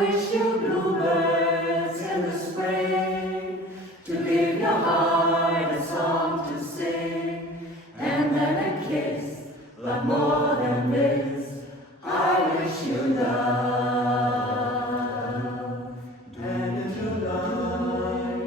wish you bluebirds in the spring, to give your heart a song to sing, and then a kiss, but more than this, I wish you love. And in July,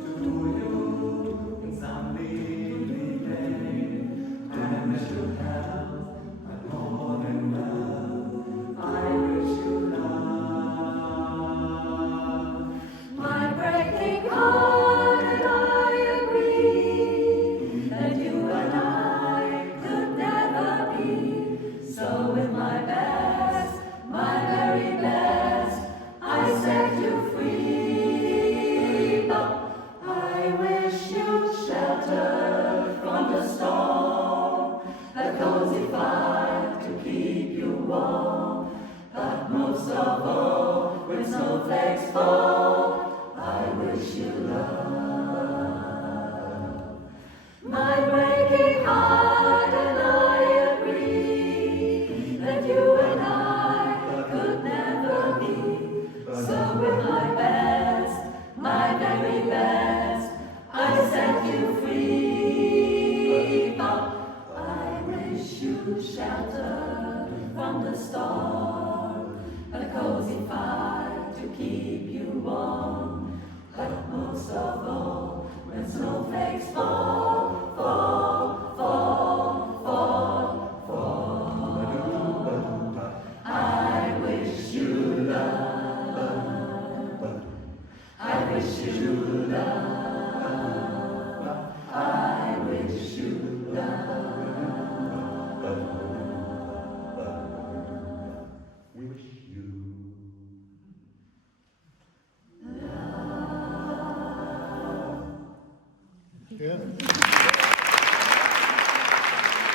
to you in some leafy lane, I wish you health, but more than love, I wish you love. My breaking heart and I agree that you and I could never be. So with my best, my very best, I set you free. But I wish you shelter from the storm, the cozy fire to keep you warm. But most of all, when snowflakes fall, I wish you love. My breaking heart and I agree that you and I could never be. So with my best, my very best, I set you free. But I wish you shelter from the storm, a cozy fire to keep you warm. But most of all, when snowflakes fall, fall, fall, fall, fall, I wish you love. I wish you love. I wish you love. We wish you. Love. Yeah.